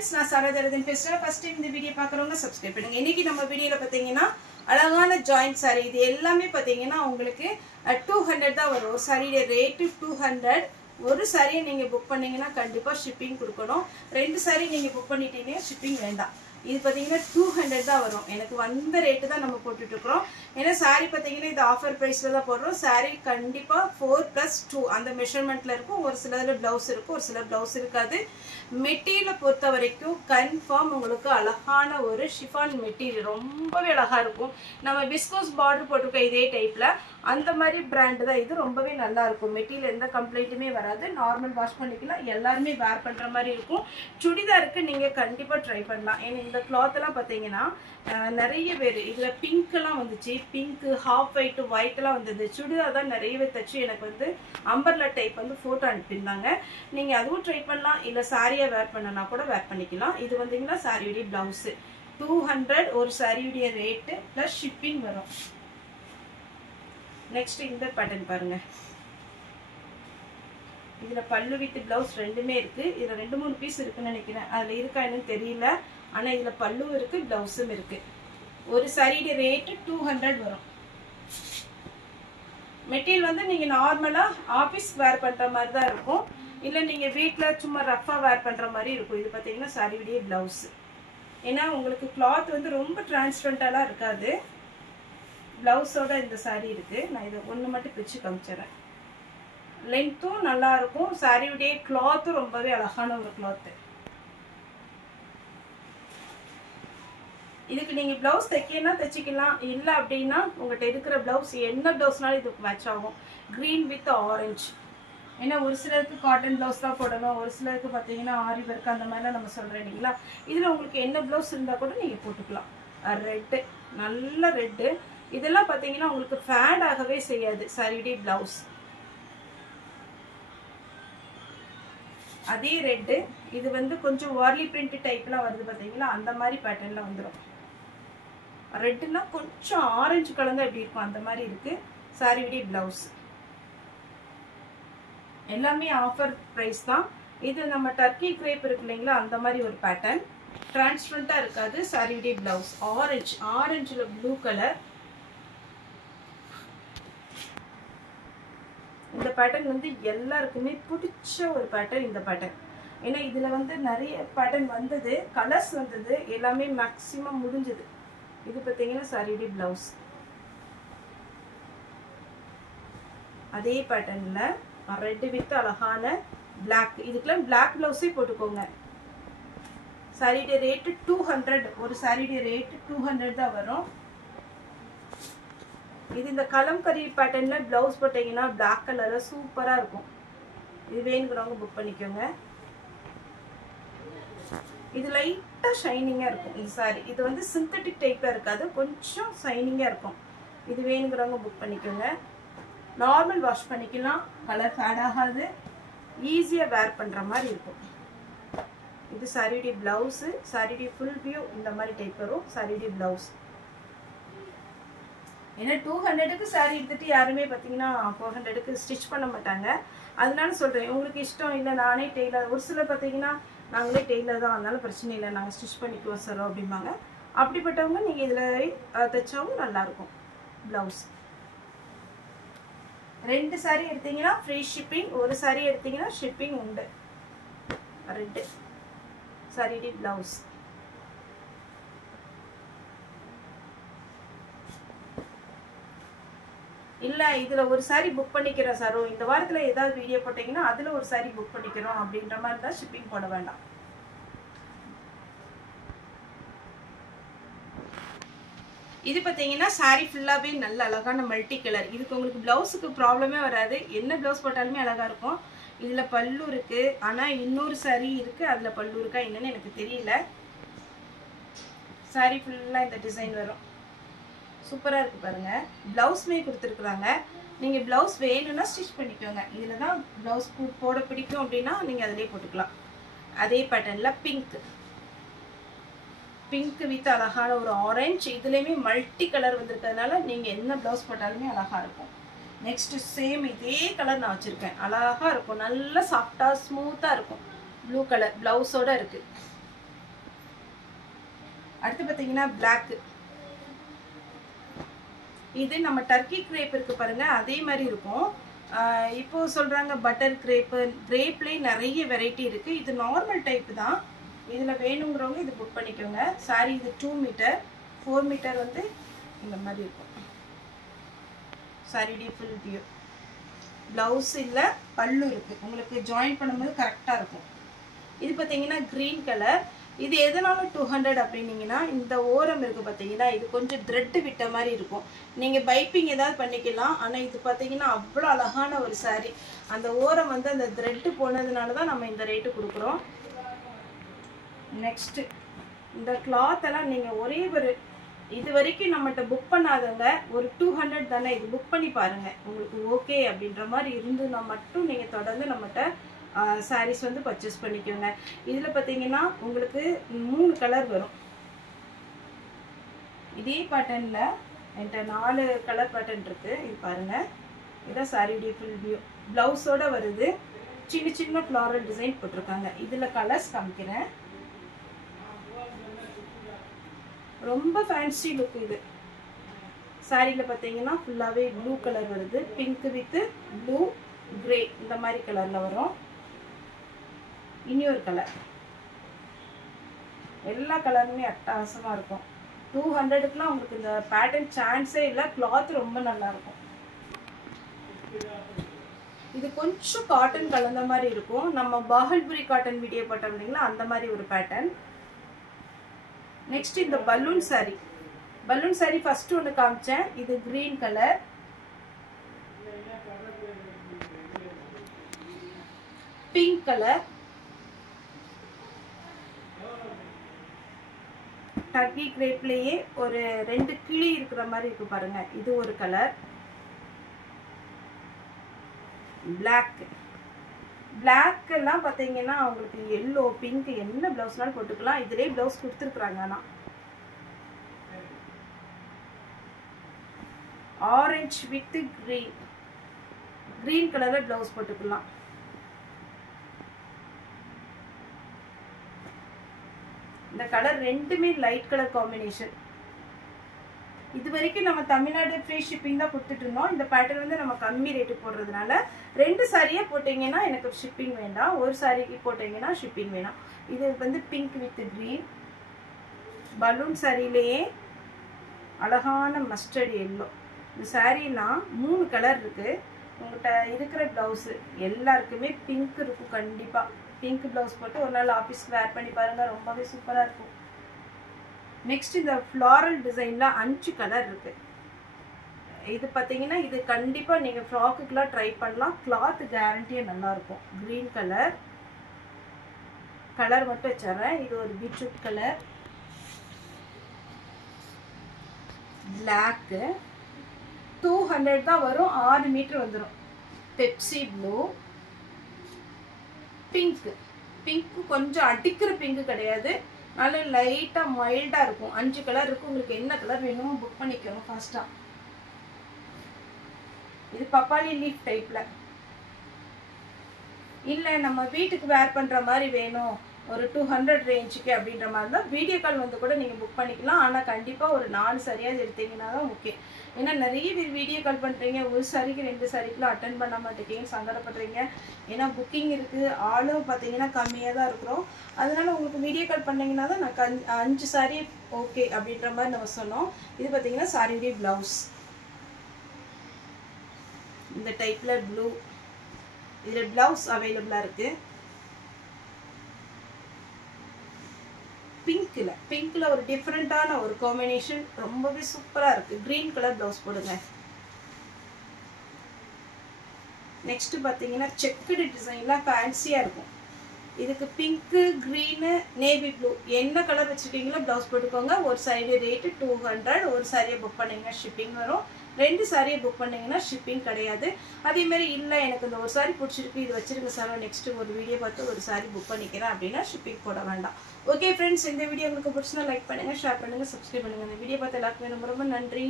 friends, நான் சாரதரதன் பேசுறேன். First time இந்த வீடியோ பார்க்கறவங்க சப்ஸ்கிரைப் பண்ணுங்க. இன்னைக்கு நம்ம வீடியோல பாத்தீங்கன்னா அழகான ஜாயிண்ட் saree. இது எல்லாமே பாத்தீங்கன்னா உங்களுக்கு 200 தான் வரும். ஒரு சாரியோட ரேட் 200. ஒரு சாரியை நீங்க புக் பண்ணீங்கன்னா கண்டிப்பா ஷிப்பிங் கொடுக்கணும். ரெண்டு சாரி நீங்க புக் பண்ணிட்டீங்கன்னா ஷிப்பிங் வேண்டாம். இது பாத்தீங்கன்னா 200 தான் வரும். எனக்கு வந்த ரேட் தான் நம்ம போட்டுட்டு இருக்கோம். ஏன்னா சாரி பாத்தீங்கன்னா இது ஆஃபர் பிரைஸ்ல தான் போடுறோம். சாரி கண்டிப்பா 4+2 அந்த மெஷர்மெண்ட்ல இருக்கும். ஒரு சிலர் பிளவுஸ் இருக்கும், ஒரு சிலர் பிளவுஸ் இருக்காது. மெட்டீரியலை பொறுத்த வரைக்கும் கன்ஃபார்ம் உங்களுக்கு அழகான ஒரு ஷிஃபான் மெட்டீரியல் ரொம்பவே அழகா இருக்கும். நம்ம விஸ்கோஸ் பார்டர் போட்டிருக்கோம் இதே டைப்ல, அந்த மாதிரி பிராண்ட் தான் இது. ரொம்பவே நல்லா இருக்கும். மெட்டீரியல் எந்த கம்ப்ளைண்ட்டுமே வராது. நார்மல் வாஷ் பண்ணிக்கலாம். எல்லாருமே வேர் பண்ற மாதிரி இருக்கும். சுடிதாருக்கு நீங்க கண்டிப்பா ட்ரை பண்ணலாம். ஏன்னா இந்த கிளாத் எல்லாம் பாத்தீங்கன்னா நிறைய பேர் இதுல பிங்க் எல்லாம் வந்துச்சு, பிங்க் ஹாஃப் ஒயிட் ஒயிட் எல்லாம் வந்தது. சுடிதார் தான் நிறையவே தச்சு எனக்கு வந்து அம்பர்லா டைப் வந்து போட்டோ அனுப்பியிருந்தாங்க. நீங்க அதுவும் ட்ரை பண்ணலாம். இல்ல சாரியா வேர் பண்ணனா கூட வேர் பண்ணிக்கலாம். இது வந்தீங்கன்னா சாரியுடைய பிளவுஸ் 200 ஒரு சாரியுடைய ரேட் பிளஸ் ஷிப்பிங் வரும். நெக்ஸ்ட் இந்த பேட்டர்ன் பாருங்க. இதுல பல்லு வித் பிளவுஸ் ரெண்டுமே இருக்கு. இதுல 2-3 பீஸ் இருக்குன்னு நினைக்கிறேன். அதுல இருக்கா என்னன்னு தெரியல. ஆனா இதுல பல்லும் இருக்கு, பிளவுஸும் இருக்கு. ஒரு சாரியோட ரேட் 200 வரும். மெட்டீரியல் வந்து நீங்க நார்மலா ஆபீஸ் வேர் பண்ற மாதிரி தான் இருக்கும். இல்ல நீங்க வீட்ல சும்மா ரஃபா வேர் பண்ற மாதிரி இருக்கும். இது பாத்தீங்கன்னா சாரியுடைய பிளவுஸ். ஏன்னா உங்களுக்கு கிளாத் வந்து ரொம்ப டிரான்ஸ்பரண்டாலாம் இருக்காது. பிளவுஸோட இந்த சாரி இருக்கு. நான் இதை ஒண்ணு மட்டும் பிச்சு காமிச்சிடறேன். லென்த்தும் நல்லா இருக்கும். சாரியுடைய கிளாத்தும் ரொம்பவே அழகான ஒரு கிளாத். இதுக்கு நீங்க பிளவுஸ் தைக்கனா தைச்சிக்கலாம். இல்ல அப்படின்னா உங்கள்கிட்ட இருக்கிற பிளவுஸ் என்ன பிளவுஸ்னாலும் இதுக்கு மேட்ச் ஆகும். Green with orange. ஏன்னா ஒரு சிலருக்கு காட்டன் பிளவுஸ் தான் போடணும், ஒரு சிலருக்கு பார்த்தீங்கன்னா ஆரி ஒர்க் அந்த மாதிரிலாம் நம்ம சொல்றோம் இல்லைங்களா. இதுல உங்களுக்கு என்ன பிளவுஸ் இருந்தா கூட நீங்க போட்டுக்கலாம். ரெட்டு, நல்ல ரெட்டு. இதெல்லாம் பார்த்தீங்கன்னா உங்களுக்கு ஃபேட் ஆகவே செய்யாது. சாரியுடைய பிளவுஸ் அதே ரெட்டு. இது வந்து கொஞ்சம் வார்லி பிரிண்ட் டைப்லாம் வருது பார்த்தீங்களா, அந்த மாதிரி பேட்டர்ன்ல வந்துடும். ரெட்டுனா கொஞ்சம் ஆரஞ்சு கலந்தா எப்படி இருக்கும் அந்த மாதிரி இருக்கு சாரியுடைய பிளவுஸ். எல்லாமே ஆஃபர் பிரைஸ் தான். இது நம்ம டர்க்கி கிரேப் இருக்கு இல்லைங்களா, அந்த மாதிரி ஒரு பேட்டர்ன். டிரான்ஸ்பரண்டா இருக்காது. சாரியுடைய பிளவுஸ் ஆரஞ்சு, ஆரஞ்சுல ப்ளூ கலர். இந்த பேட்டர்ன் வந்து எல்லாருக்குமே பிடிச்ச ஒரு பேட்டர்ன் இந்த பேட்டர்ன். ஏன்னா இதுல வந்து நிறைய பேட்டர்ன் வந்தது, கலர்ஸ் வந்தது, எல்லாமே மேக்சிமம் முடிஞ்சது. இது பார்த்தீங்கன்னா சாரியுடைய பிளவுஸ் அதே பேட்டர்ன்ல ரெட் வித் அழகான பிளாக். இதுக்கெல்லாம் பிளாக் பிளவுஸே போட்டுக்கோங்க. சாரியுடைய ரேட் 200. ஒரு சாரியுடைய ரேட் 200 தான் வரும். இது இந்த கலம்கரி பேட்டர்ன்ல பிளவுஸ் போட்டீங்கன்னா பிளாக் கலர்ல சூப்பரா இருக்கும். இது வேணுங்கிறவங்க புக் பண்ணிக்கோங்க. இது லைட்டா ஷைனிங்கா இருக்கும் இந்த சாரி. இது வந்து சிந்தட்டிக் டைப்ல இருக்காது, கொஞ்சம் ஷைனிங்கா இருக்கும். இது வேணுங்கிறவங்க புக் பண்ணிக்கோங்க. நார்மல் வாஷ் பண்ணிக்கலாம். கலர் ஃபேட் ஆகாது. ஈஸியா வேர் பண்ற மாதிரி இருக்கும். இது சாரியுடைய பிளவுஸ். சாரியுடைய ஃபுல் வியூ இந்த மாதிரி டைப் வரும். சாரியுடைய பிளவுஸ். ஏன்னா 200க்கு சாரி எடுத்துட்டு யாருமே பார்த்தீங்கன்னா 400க்கு ஸ்டிச் பண்ண மாட்டாங்க. அதனால சொல்றேன், உங்களுக்கு இஷ்டம் இல்லை நானே டெய்லர். ஒரு சிலர் பார்த்தீங்கன்னா நாங்களே டெய்லர் தான், அதனால பிரச்சனை இல்லை, நாங்கள் ஸ்டிச் பண்ணிக்குவோம் சார் அப்படிம்பாங்க. அப்படிப்பட்டவங்க நீங்க இதுல தைச்சாவும் நல்லா இருக்கும். பிளவுஸ் ரெண்டு சாரி எடுத்தீங்கன்னா ஃப்ரீ ஷிப்பிங், ஒரு சாரி எடுத்தீங்கன்னா ஷிப்பிங் உண்டு. ரெண்டு சாரியுடைய பிளவுஸ். இல்ல இதுல ஒரு சாரி புக் பண்ணிக்கிறோம் சாரோ, இந்த வாரத்துல ஏதாவது வீடியோ போட்டீங்கன்னா அதுல ஒரு சாரி புக் பண்ணிக்கிறோம் அப்படின்ற மாதிரி தான் ஷிப்பிங் போட வேண்டாம். இது பார்த்தீங்கன்னா சாரி ஃபுல்லாவே நல்ல அழகான மல்டி கலர். இதுக்கு உங்களுக்கு பிளவுஸுக்கு ப்ராப்ளமே வராது. என்ன பிளவுஸ் போட்டாலுமே அழகா இருக்கும். இதுல பல்லு இருக்கு, ஆனா இன்னொரு சாரி இருக்கு, அதுல பல்லு இருக்கா என்னன்னு எனக்கு தெரியல. சாரி ஃபுல்லா இந்த டிசைன் வரும். சூப்பரா இருக்கு பாருங்க. பிளவுஸ்மே கொடுத்துருக்குறாங்க. நீங்க பிளவுஸ் வேணும்னா ஸ்டிச் பண்ணிக்கோங்க. இதுலதான் பிளவுஸ் போட பிடிக்கும் அப்படின்னா நீங்க அதிலே போட்டுக்கலாம். அதே பேட்டர்ன்ல பிங்க், பிங்க் வித் அழகான ஒரு ஆரஞ்சு. இதுலயுமே மல்டி கலர் வந்திருக்கிறதுனால நீங்க என்ன பிளவுஸ் போட்டாலுமே அழகா இருக்கும். நெக்ஸ்ட் சேம் இதே கலர் நான் வச்சிருக்கேன். அழகா இருக்கும், நல்ல சாஃப்டா ஸ்மூத்தா இருக்கும். ப்ளூ கலர் பிளவுஸோட இருக்கு. அடுத்து பார்த்தீங்கன்னா பிளாக். இது நம்ம டர்க்கி கிரேப் இருக்கு பாருங்க, அதே மாதிரி இருக்கும். இப்போ சொல்றாங்க பட்டர் கிரேப்பு, கிரேப்லேயே நிறைய வெரைட்டி இருக்கு. இது நார்மல் டைப் தான். இதில் வேணுங்கிறவங்க இது புக் பண்ணிக்கோங்க. சாரி இது 2 மீட்டர், 4 மீட்டர் வந்து இந்த மாதிரி இருக்கும். Sorry full view. ப்ளவுஸ் இல்லை, பல்லு இருக்கு. உங்களுக்கு ஜாயின் பண்ணும்போது கரெக்டாக இருக்கும். இது பார்த்தீங்கன்னா க்ரீன் கலர். இது எதனால 200 அப்படின்னீங்கன்னா, இந்த ஓரம் இருக்குது பார்த்தீங்கன்னா, இது கொஞ்சம் த்ரெட்டு விட்ட மாதிரி இருக்கும். நீங்கள் பைப்பிங் ஏதாவது பண்ணிக்கலாம். ஆனால் இது பார்த்தீங்கன்னா அவ்வளோ அழகான ஒரு சாரீ. அந்த ஓரம் வந்து அந்த த்ரெட்டு போனதுனால தான் நம்ம இந்த ரேட்டு கொடுக்குறோம். நெக்ஸ்ட்டு இந்த கிளாத் எல்லாம் நீங்கள் ஒரே ஒரு இது வரைக்கும் நம்மகிட்ட புக் பண்ணாதவங்க ஒரு 200 தானே, இது புக் பண்ணி பாருங்கள். உங்களுக்கு ஓகே அப்படின்ற மாதிரி இருந்துன்னா மட்டும் நீங்கள் தொடர்ந்து நம்மகிட்ட சாரீஸ் வந்து பர்ச்சேஸ் பண்ணிக்கோங்க. இதில் பார்த்தீங்கன்னா உங்களுக்கு 3 கலர் வரும். இதே பேட்டர்னில் என்கிட்ட 4 கலர் பேட்டர்ன் இருக்குது. இது பாருங்கள், இதான் சாரியுடைய ஃபுல் வியூ. ப்ளவுஸோடு வருது. சின்ன சின்ன ஃப்ளாரல் டிசைன் போட்டிருக்காங்க. இதில் கலர்ஸ் காமிக்கிறேன். ரொம்ப ஃபேன்சி லுக் இது. சாரியில் பார்த்தீங்கன்னா ஃபுல்லாகவே ப்ளூ கலர் வருது. பிங்க் வித் ப்ளூ கிரே இந்த மாதிரி கலரில் வரும். இன்னொரு கலர். எல்லா கலருமே அட்டகாசமாக இருக்கும். 200க்குலாம் உங்களுக்கு இந்த பேட்டர்ன் சான்ஸே இல்லை. கிளாத் ரொம்ப நல்லா இருக்கும். இது கொஞ்சம் காட்டன் கலந்த மாதிரி இருக்கும். நம்ம பாகல்புரி காட்டன் வீடியோ போட்டோம் இல்லைங்களா, அந்த மாதிரி ஒரு பேட்டர்ன். நெக்ஸ்ட் இந்த balloon sari. Balloon sari first ஒன்று காமிச்சேன். இது கிரீன் கலர். Pink colour. டர்க்கி கிரேப்லேயே ஒரு 2 கிளி இருக்கிற மாதிரி இருக்கு பாருங்க, இது ஒரு கலர். பிளாக். பிளாக் எல்லாம் பார்த்தீங்கன்னா உங்களுக்கு எல்லோ, பிங்க் என்ன பிளவுஸ்னாலும் போட்டுக்கலாம். இதுலேயே பிளவுஸ் கொடுத்துருக்குறாங்க. ஆனால் ஆரஞ்சு வித் கிரீன், கிரீன் கலரில் பிளவுஸ் போட்டுக்கலாம். இந்த கலர் ரெண்டுமே லைட் கலர் காம்பினேஷன். இது வரைக்கும் நம்ம தமிழ்நாடு ஃப்ரீ ஷிப்பிங் தான் கொடுத்துட்டு இருந்தோம். இந்த பேட்டர்ன் வந்து நம்ம கம்மி ரேட்டு போடுறதுனால 2 சாரியாக போட்டிங்கன்னா எனக்கு ஷிப்பிங் வேண்டாம், ஒரு சாரிக்கு போட்டிங்கன்னா ஷிப்பிங் வேணாம். இது வந்து பிங்க் வித் க்ரீன். பலூன் சாரியிலேயே அழகான மஸ்டர்ட் எல்லோ. இந்த சாரீலாம் 3 கலர் இருக்குது. உங்கள்கிட்ட இருக்கிற ப்ளவுஸு எல்லாருக்குமே பிங்க் இருக்கும். கண்டிப்பாக பிங்க் ப்ளவுஸ் போட்டு ஒரு நாள் ஆஃபீஸ்க்கு வேர் பண்ணி பாருங்கள், ரொம்பவே சூப்பராக இருக்கும். நெக்ஸ்ட் இந்த ஃப்ளாரல் டிசைனில் 5 கலர் இருக்குது. இது பார்த்தீங்கன்னா இது கண்டிப்பாக நீங்கள் ஃப்ராக்குக்கெலாம் ட்ரை பண்ணலாம். கிளாத் கேரண்டியாக நல்லாயிருக்கும். Green colour. கலர் மட்டும் வச்சிட்றேன். இது ஒரு பீட்ரூட் கலர். பிளாக்கு 200 தான் வரும். 6 மீட்டர் வந்துடும். Pepsi blue. பிங்க்கு. பிங்க்கு கொஞ்சம் அடிக்கிற பிங்க்கு கிடையாது, நல்ல லைட்டாக மைல்டாக இருக்கும். 5 கலர் இருக்கும். உங்களுக்கு என்ன கலர் வேணுமோ புக் பண்ணிக்கோங்க ஃபாஸ்ட்டாக. இது பப்பாளி லீஃப் டைப்பில். இல்லை நம்ம வீட்டுக்கு வேர் பண்ணுற மாதிரி வேணும் ஒரு 200 ரேஞ்சுக்கு அப்படின்ற மாதிரி தான் வீடியோ கால் வந்து கூட நீங்கள் புக் பண்ணிக்கலாம். ஆனால் கண்டிப்பாக ஒரு 4 சரியாக எடுத்தீங்கன்னா தான் ஓகே. ஏன்னா நிறைய பேர் வீடியோ கால் பண்ணுறீங்க, ஒரு சாரிக்கு 2 சாரிக்குலாம் அட்டன் பண்ண மாட்டேங்க, சங்கடப்படுறீங்க. ஏன்னா புக்கிங் இருக்குது, ஆளும் பார்த்தீங்கன்னா கம்மியாக தான் இருக்கிறோம். அதனால் உங்களுக்கு வீடியோ கால் பண்ணிங்கன்னா தான் நான் 5 சாரி ஓகே அப்படின்ற மாதிரி நம்ம சொன்னோம். இது பார்த்தீங்கன்னா சாரியுடைய ப்ளவுஸ் இந்த டைப்பில் ப்ளூ. இதில் ப்ளவுஸ் அவைலபிளாக இருக்குது. பிங்க்ல ஒரு டிஃப்ரெண்டான ஒரு காம்பினேஷன், ரொம்பவே சூப்பராக இருக்குது. க்ரீன் கலர் ப்ளவுஸ் போடுங்க. நெக்ஸ்ட் பார்த்தீங்கன்னா செக்குடு டிசைன்லாம் ஃபேன்சியாக இருக்கும். இதுக்கு பிங்க்கு, க்ரீனு, நேவி ப்ளூ என்ன கலர் வச்சுருக்கீங்களோ ப்ளவுஸ் போட்டுக்கோங்க. ஒரு சாரி ரேட்டு 200. ஒரு சாரியை புக் பண்ணிங்கன்னா ஷிப்பிங் வரும். 2 சாரியை புக் பண்ணிங்கன்னா ஷிப்பிங் கிடையாது. அதேமாதிரி இல்லை எனக்கு இந்த ஒரு சாரி பிடிச்சிருக்கு, இது வச்சுருங்க சார், நெக்ஸ்ட்டு ஒரு வீடியோ பார்த்து ஒரு சாரி புக் பண்ணிக்கிறேன் அப்படின்னா ஷிப்பிங் போட வேண்டாம். ஓகே ஃப்ரெண்ட்ஸ், இந்த வீடியோ உங்களுக்கு பிடிச்சினா லைக் பண்ணுங்கள், ஷேர் பண்ணுங்கள், சப்ஸ்கிரைப் பண்ணுங்கள். இந்த வீடியோ பார்த்து எல்லாருக்குமே ரொம்ப ரொம்ப நன்றி.